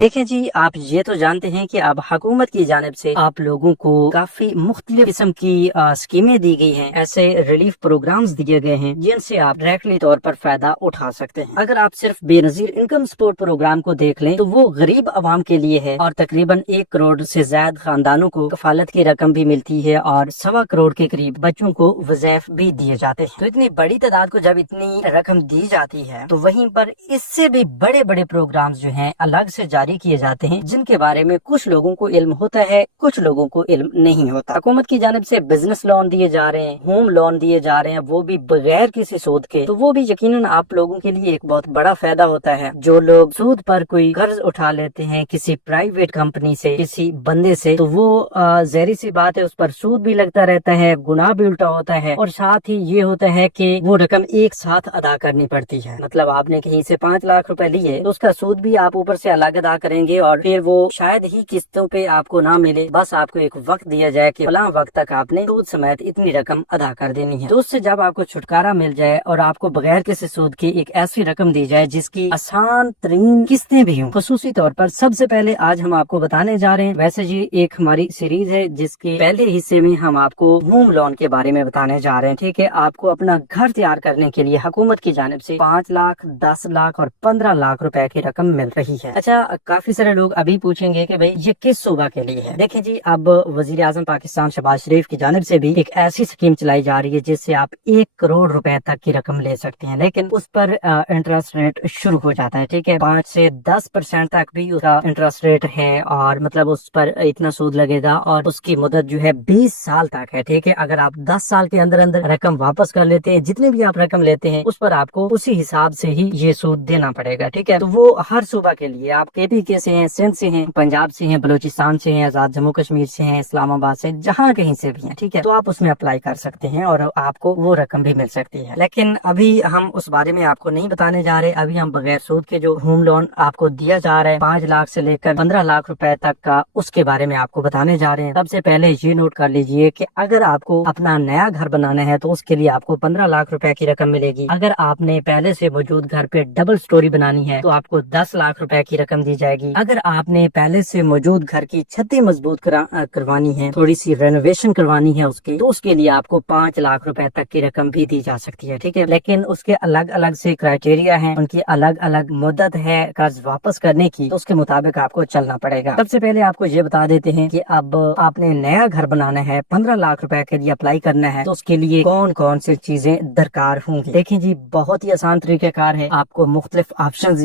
دیکھیں جی، آپ یہ تو جانتے ہیں کہ اب حکومت کی جانب سے آپ لوگوں کو کافی مختلف قسم کی اسکیمیں دی گئی ہیں، ایسے ریلیف پروگرامز دیے گئے ہیں جن سے آپ ڈائریکٹلی طور پر فائدہ اٹھا سکتے ہیں۔ اگر آپ صرف بے نظیر انکم سپورٹ پروگرام کو دیکھ لیں تو وہ غریب عوام کے لیے ہے اور تقریباً 1 کروڑ سے زائد خاندانوں کو کفالت کی رقم بھی ملتی ہے اور 1.25 کروڑ کے قریب بچوں کو وظائف بھی دیے جاتے ہیں۔ تو اتنی بڑی تعداد کو جب اتنی رقم دی جاتی ہے تو وہیں پر اس سے بھی بڑے بڑے پروگرامز جو ہیں الگ سے جاری کیے جاتے ہیں جن کے بارے میں کچھ لوگوں کو علم ہوتا ہے، کچھ لوگوں کو علم نہیں ہوتا۔ حکومت کی جانب سے بزنس لون دیے جا رہے ہیں، ہوم لون دیے جا رہے ہیں، وہ بھی بغیر کسی سود کے، تو وہ بھی یقیناً آپ لوگوں کے لیے ایک بہت بڑا فائدہ ہوتا ہے۔ جو لوگ سود پر کوئی قرض اٹھا لیتے ہیں کسی پرائیویٹ کمپنی سے، کسی بندے سے، تو وہ ظاہر سی بات ہے اس پر سود بھی لگتا رہتا ہے، گناہ بھی الٹا ہوتا ہے، اور ساتھ ہی یہ ہوتا ہے کہ وہ رقم ایک ساتھ ادا کرنی پڑتی ہے۔ مطلب آپ نے کہیں سے 5 لاکھ روپے لیے تو اس کا سود بھی آپ اوپر سے الگ ادا کریں گے، اور پھر وہ شاید ہی قسطوں پہ آپ کو نہ ملے، بس آپ کو ایک وقت دیا جائے کہ فلاں وقت تک آپ نے سود سمیت اتنی رقم ادا کر دینی ہے۔ تو اس سے جب آپ کو چھٹکارا مل جائے اور آپ کو بغیر کسی سود کے ایک ایسی رقم دی جائے جس کی آسان ترین قسطیں بھی ہوں، خصوصی طور پر سب سے پہلے آج ہم آپ کو بتانے جا رہے ہیں، ویسے جی ایک ہماری سیریز ہے جس کے پہلے حصے میں ہم آپ کو ہوم لون کے بارے میں بتانے جا رہے ہیں، ٹھیک ہے۔ آپ کو اپنا گھر تیار کرنے کے لیے حکومت کی جانب سے 5 لاکھ، 10 لاکھ اور 15 لاکھ روپے کی رقم مل رہی ہے۔ اچھا، کافی سارے لوگ ابھی پوچھیں گے کہ بھئی یہ کس صوبہ کے لیے ہے؟ دیکھیں جی، اب وزیر اعظم پاکستان شہباز شریف کی جانب سے بھی ایک ایسی سکیم چلائی جا رہی ہے جس سے آپ 1 کروڑ روپے تک کی رقم لے سکتے ہیں، لیکن اس پر انٹرسٹ ریٹ شروع ہو جاتا ہے، ٹھیک ہے۔ 5 سے 10% تک بھی اس کا انٹرسٹ ریٹ ہے، اور مطلب اس پر اتنا سود لگے گا، اور اس کی مدت جو ہے 20 سال تک ہے، ٹھیک ہے۔ اگر آپ 10 سال کے اندر اندر رقم واپس کر لیتے ہیں، جتنے بھی آپ رقم لیتے ہیں اس پر آپ کو اسی حساب سے ہی یہ سود دینا پڑے گا، ٹھیک ہے۔ تو وہ ہر صوبہ کے لیے، آپ کے پی کے سے ہیں، سندھ سے ہیں، پنجاب سے ہیں، بلوچستان سے ہیں، آزاد جموں کشمیر سے ہیں، اسلام آباد سے، جہاں کہیں سے بھی ہیں، ٹھیک ہے، تو آپ اس میں اپلائی کر سکتے ہیں اور آپ کو وہ رقم بھی مل سکتی ہے۔ لیکن ابھی ہم اس بارے میں آپ کو نہیں بتانے جا رہے، ابھی ہم بغیر سود کے جو ہوم لون آپ کو دیا جا رہا ہے 5 لاکھ سے لے کر 15 لاکھ روپے تک کا، اس کے بارے میں آپ کو بتانے جا رہے ہیں۔ سب سے پہلے یہ نوٹ کر لیجئے کہ اگر آپ کو اپنا نیا گھر بنانا ہے تو اس کے لیے آپ کو 15 لاکھ روپے کی رقم ملے گی۔ اگر آپ نے پہلے سے موجود گھر پہ ڈبل سٹوری بنانی ہے تو آپ کو 10 لاکھ روپے کی رقم دی جائے گی۔ اگر آپ نے پہلے سے موجود گھر کی چھتیں مضبوط کروانی ہے، تھوڑی سی رینوویشن کروانی ہے اس کی، تو اس کے لیے آپ کو 5 لاکھ روپے تک کی رقم بھی دی جا سکتی ہے، ٹھیک ہے۔ لیکن اس کے الگ الگ سے کرائٹیریا ہیں، ان کی الگ الگ مدت ہے قرض واپس کرنے کی، تو اس کے مطابق آپ کو چلنا پڑے گا۔ سب سے پہلے آپ کو یہ بتا دیتے ہیں کہ اب آپ نے نیا گھر بنانا ہے، 15 لاکھ روپے کے لیے اپلائی کرنا ہے، تو اس کے لیے کون کون سی چیزیں درکار ہوں گی۔ دیکھیں جی، بہت ہی آسان طریقہ کار ہے، آپ کو مختلف آپشن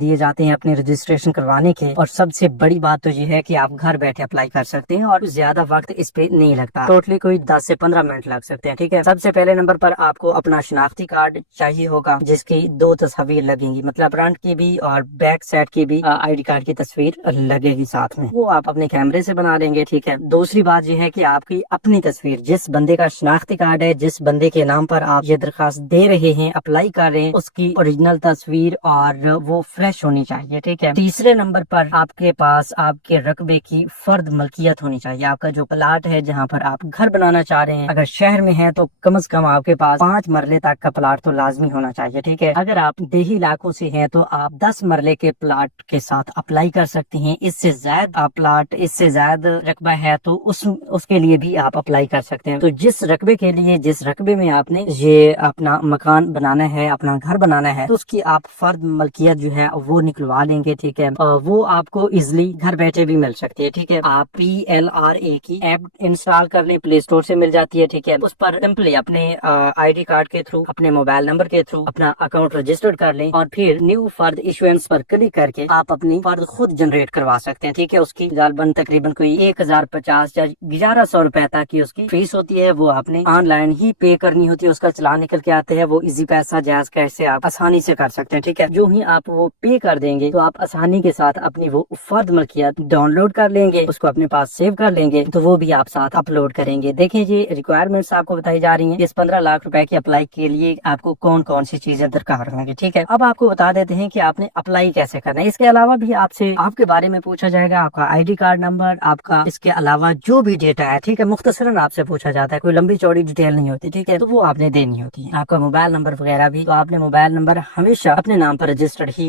دیے جاتے ہیں اپنے رجسٹریشن کروانے کے، اور سب سے بڑی بات تو یہ ہے کہ آپ گھر بیٹھے اپلائی کر سکتے ہیں اور زیادہ وقت اس پہ نہیں لگتا، ٹوٹلی کوئی 10 سے 15 منٹ لگ سکتے ہیں، ٹھیک ہے۔ سب سے پہلے نمبر پر آپ کو اپنا شناختی کارڈ چاہیے ہوگا جس کی 2 تصاویر لگیں گی، مطلب فرنٹ کی بھی اور بیک سائڈ کی بھی آئی ڈی کارڈ کی تصویر لگے گی ساتھ میں، وہ آپ اپنے کیمرے سے بنا لیں گے، ٹھیک ہے۔ دوسری بات یہ ہے کہ آپ کی اپنی تصویر، جس بندے کا شناختی کارڈ ہے، جس بندے کے نام پر آپ یہ درخواست دے رہے ہیں، اپلائی کر رہے ہیں، اس کی اوریجنل تصویر اور وہ فریش ہونی چاہیے، ٹھیک ہے۔ تیسرے نمبر پر آپ کے پاس آپ کے رقبے کی فرد ملکیت ہونی چاہیے، آپ کا جو پلاٹ ہے جہاں پر آپ گھر بنانا چاہ رہے ہیں، اگر شہر میں ہے تو کم از کم آپ کے پاس 5 مرلے تک کا پلاٹ تو لازمی ہونا چاہیے، ٹھیک ہے۔ اگر آپ دیہی علاقوں سے ہیں تو آپ 10 مرلے کے پلاٹ کے ساتھ اپلائی کر سکتے ہیں، اس سے زائد آپ پلاٹ، اس سے زائد رقبہ ہے تو اس کے لیے بھی آپ اپلائی کر سکتے ہیں۔ تو جس رقبے کے لیے، جس رقبے میں آپ نے یہ اپنا مکان بنانا ہے، اپنا گھر بنانا ہے، تو اس کی آپ فرد ملکیت جو ہے وہ نکلوا لیں گے، ٹھیک ہے۔ وہ آپ کو ایزلی گھر بیٹھے بھی مل سکتی ہے، ٹھیک ہے۔ آپ PLRA کی ایپ انسٹال کر لیں، پلے اسٹور سے مل جاتی ہے، ٹھیک ہے۔ اس پر سمپلی اپنے آئی ڈی کارڈ کے تھرو، اپنے موبائل نمبر کے تھرو اپنا اکاؤنٹ رجسٹر کر لیں، اور پھر نیو فرد ایشوئنس پر کلک کر کے آپ اپنی فرد خود جنریٹ کروا سکتے ہیں، ٹھیک ہے۔ اس کی غالباً تقریباً کوئی 1050 یا 1100 روپے تک کی اس کی فیس ہوتی ہے، وہ آپ نے آن لائن ہی پے کرنی ہوتی ہے، اس کا چلان نکل کے آتے ہیں، وہ ایزی پیسہ، جائز کیش سے آپ آسانی سے کر سکتے ہیں، ٹھیک ہے۔ جو ہی آپ وہ پے کر دیں گے تو آپ آسانی کے ساتھ اپنی وہ فرد ملکیت ڈاؤن لوڈ کر لیں گے، اس کو اپنے پاس سیو کر لیں گے، تو وہ بھی آپ ساتھ اپلوڈ کریں گے۔ دیکھیں جی، ریکوائرمنٹس آپ کو بتائی جا رہی ہیں، اس 15 لاکھ روپے کی اپلائی کے لیے آپ کو کون کون سی چیزیں درکار ہوں گی، ٹھیک ہے۔ اب آپ کو بتا دیتے ہیں کہ آپ نے اپلائی کیسے کرنا ہے۔ اس کے علاوہ بھی آپ سے آپ کے بارے میں پوچھا جائے گا، آپ کا آئی ڈی کارڈ نمبر، آپ کا اس کے علاوہ جو بھی ڈیٹا ہے، ٹھیک ہے، مختصراً آپ سے پوچھا جاتا ہے، کوئی لمبی چوڑی ڈیٹیل نہیں ہوتی، ٹھیک ہے، تو وہ آپ نے دینی ہوتی ہے۔ آپ کا موبائل نمبر وغیرہ بھی، تو آپ نے موبائل نمبر ہمیشہ اپنے نام پر رجسٹرڈ ہی